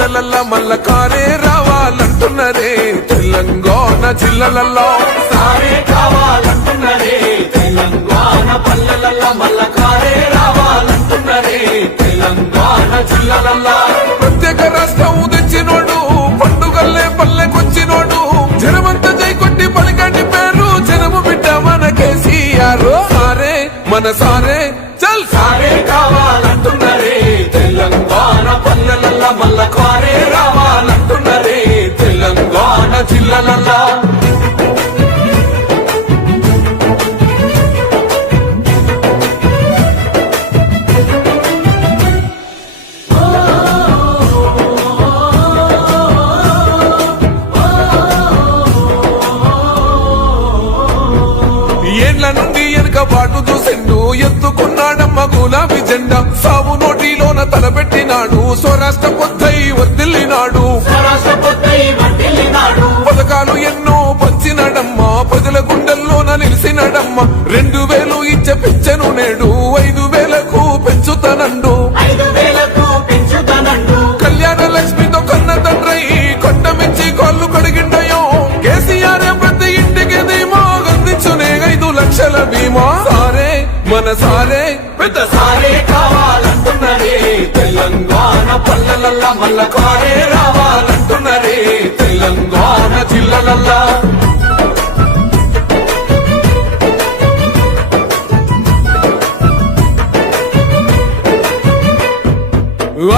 పల్లెలల్లా మల్ల కారే రావాలంటున్నరే తెలంగాణ జిల్లలల్లో సారే కావాలంటున్నరే తెలంగాణ పల్లెలల్లా మల్ల కారే రావాలంటున్నరే తెలంగాణ జిల్లలల్లా ప్రత్యేక రాష్ట్రం తెచ్చినోడు పండుగల్లే పల్లెకొచ్చినోడు జనమంతా జై కొట్టి పలికండి పేరు జనము బిడ్డ మన కేసీఆర్ సారే మన సారే చల్ సారే కావాలంటున్నరే తెలంగాణ పల్లెలల్లా మల్ల కారే రావాలంటున్నరే తెలంగాణ జిల్లలల్లా ఏండ్ల నుండి వెనుక బాటు చూసిండు ఎత్తుకున్నాడమ్మ గులాబీ జెండా సాగు నోటిలోన తలపెట్టినాడు స్వరాష్ట్ర పొద్దై వర్దిల్లినాడు పథకాలు ఎన్నో పంచినాడమ్మ ప్రజల గుండెల్లోన నిలిసినాడమ్మ 2000 ఇచ్చే పిచ్చను నేడు 5000కు పెంచుతానండు కళ్యాణ లక్ష్మితో కన్న తండ్రై కొట్టమిచ్చి కాళ్ళు కడిగిండయో కేసీఆర్ ప్రతి ఇంటికి ధీమా అందించునే 5 లక్షల బీమా సారే మన సారే పెద్ద సారే కావాలంటున్నరే తెలంగాణ పల్లెలల్లా మల్ల కారే రావాలంటున్నరే తెలంగాణ జిల్లలల్లా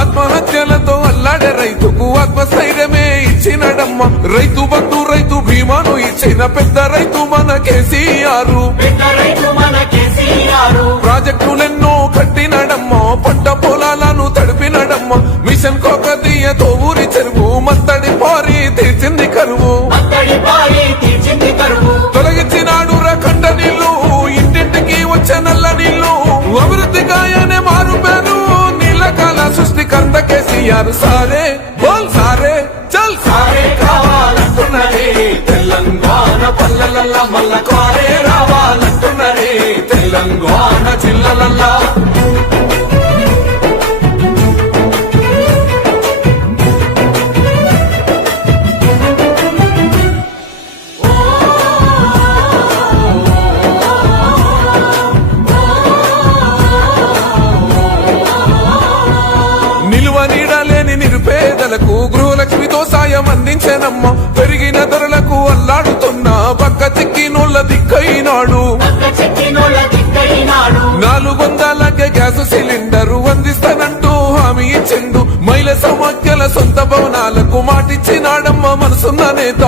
ఆత్మహత్యలతో అల్లాడే రైతుకు ఆత్మస్థైర్యమే ఇచ్చినడమ్మ రైతు బంధు రైతు బీమాను ఇచ్చిన పెద్ద రైతు మన కేసీఆర్ ప్రాజెక్టులెన్నో కట్టినడమ్మ పంట పొలాలను తడిపినడమ్మ మిషన్ కోకతీయతో ఊరి చెరువు మత్తడి పారి తీర్చింది కరువు తొలగించినాడు రకండ నీళ్లు ఇంటింటికి వచ్చే నల్ల నీళ్లు అభివృద్ధి గాయనే మారు పేరు నీలకాల సృష్టికర్త కేసీఆర్ సారే బోల్ సారే చల్ సారే కావాలంటున్నరే తెలంగాణ పల్లెలల్లా మల్ల కారే రావాలంటున్నరే తెలంగాణ జిల్లలల్లా నిలువ నీడలేని నిరుపేదలకు గృహలక్ష్మితో సాయం అందించనమ్మ పెరిగిన ధరలకు అల్లాడుతున్న పక్క చిక్కినోళ్ళ దిక్కైనాడు 400 గ్యాస్ సిలిండరు అందిస్తానంటూ హామీ ఇచ్చిండు మహిళ సమాఖ్యల సొంత భవనాలకు మాటిచ్చినాడమ్మ మనసున్న నేత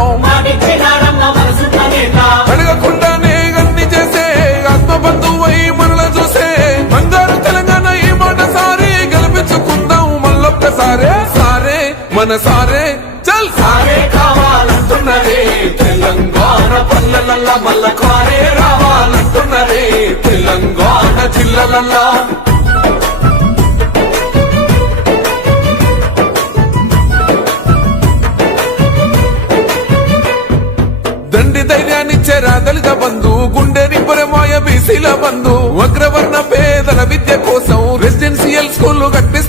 అడగకుండానే అన్ని చేసే ఆత్మబంధువై మనల చూసే బంగారు తెలంగాణ ఈ మాట సారి గెలిపించుకుందాం మళ్ళొక్కసారే సారే మన సారే చల్ సారే కావాలంటున్నరే తెలంగాణ పల్లెలల్లా మల్ల కారే రావాలంటున్నరే తెలంగాణ జిల్లలల్లా దండి ధైర్యాన్నిచ్చే దళిత బంధు గుండె నింపరమాయ బీసీల బంధు అగ్రవర్ణ పేదల విద్య కోసం రెసిడెన్షియల్ స్కూళ్లు కట్టి